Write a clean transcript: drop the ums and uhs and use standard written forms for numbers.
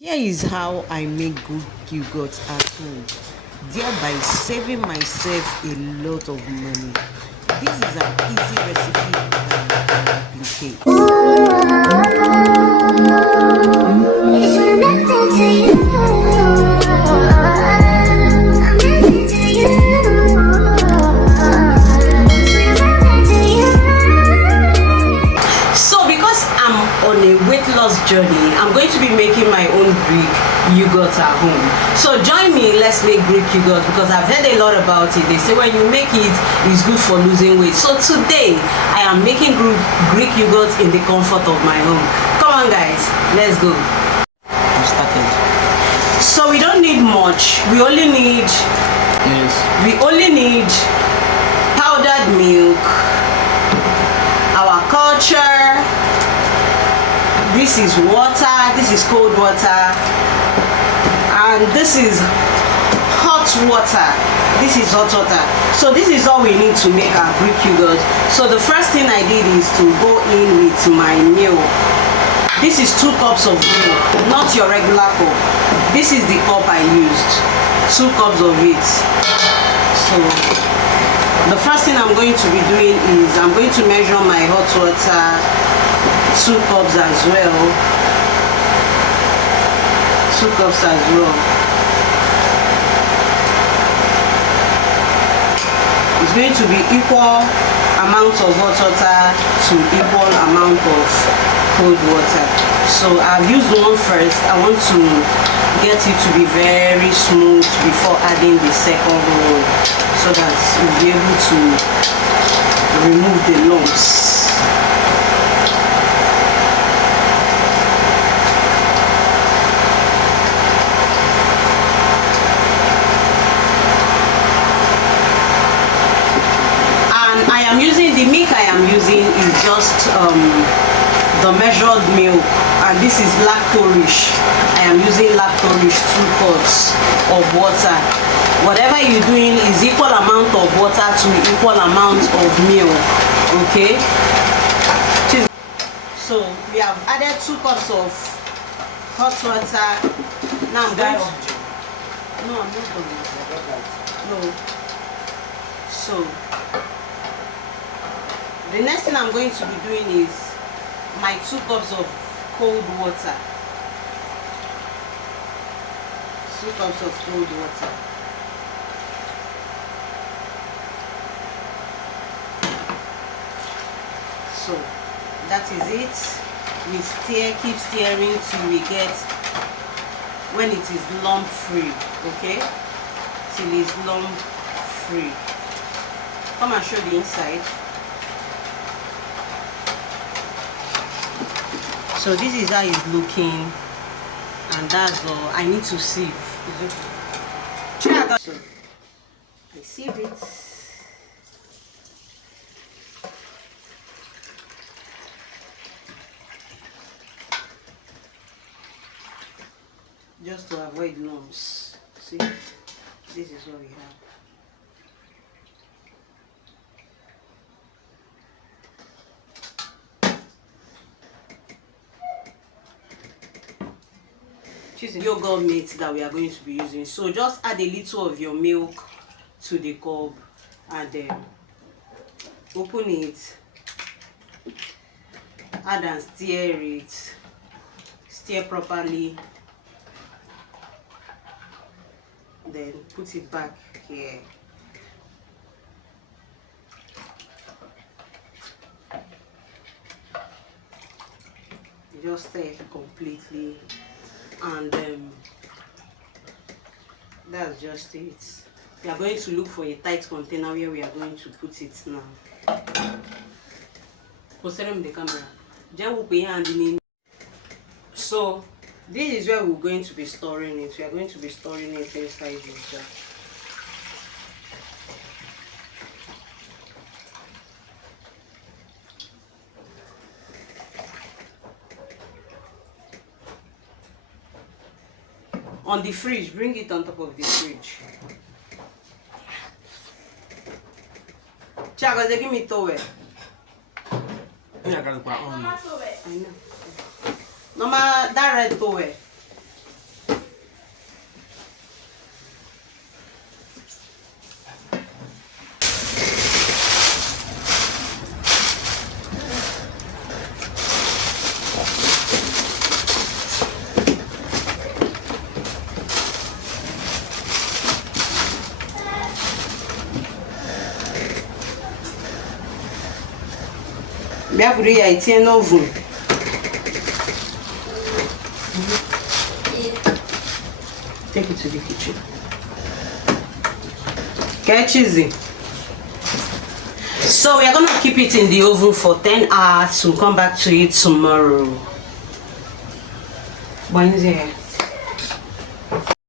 Here is how I make good yogurt at home, thereby saving myself a lot of money. This is an easy recipe that you replicate. So because I'm on a weight loss journey, I'm going to be making my own Greek yogurt at home. So join me, let's make Greek yogurt, because I've heard a lot about it. They say when you make it, it's good for losing weight. So today, I am making Greek yogurt in the comfort of my home. Come on guys, let's go. I'm started. So we don't need much. We only need powdered milk, our culture, this is water, this is cold water, and this is hot water. This is hot water. So this is all we need to make our Greek yogurt. So the first thing I did is to go in with my milk. This is 2 cups of milk, not your regular cup. This is the cup I used, 2 cups of it. So the first thing I'm going to be doing is I'm going to measure my hot water, 2 cups as well. 2 cups as well. It's going to be equal amount of hot water to equal amount of cold water. So I've used one first. I want to get it to be very smooth before adding the second one, so that you'll be able to remove the lumps. The milk I am using is just the measured milk, and this is lactose-rich. I am using lactose-rich 2 cups of water. Whatever you're doing is equal amount of water to equal amount of milk. Okay. So we have added 2 cups of hot water. Now I'm going to... No, I'm not going to. No. So the next thing I'm going to be doing is my 2 cups of cold water. 2 cups of cold water. So that is it. We keep stirring till we get when it is lump free. Okay, till it's lump free. Come and show the inside. So this is how it's looking, and that's all. I need to sieve. So I sieve it. Just to avoid lumps. See, this is what we have. Yogurt mate that we are going to be using. So just add a little of your milk to the cup and then open it, add and stir it, stir properly, then put it back here. Just stir completely, and that's just it. We are going to look for a tight container where we are going to put it now. The camera. So this is where we're going to be storing it. We are going to be storing it inside this jar. On the fridge, bring it on top of the fridge. Chago, give me towel. I know. Mama, that red towel. bịa buru ya itinye n'oven. Take it to the kitchen. Get cheesy. So we are gonna keep it in the oven for 10 hours. We'll come back to it tomorrow. Wednesday.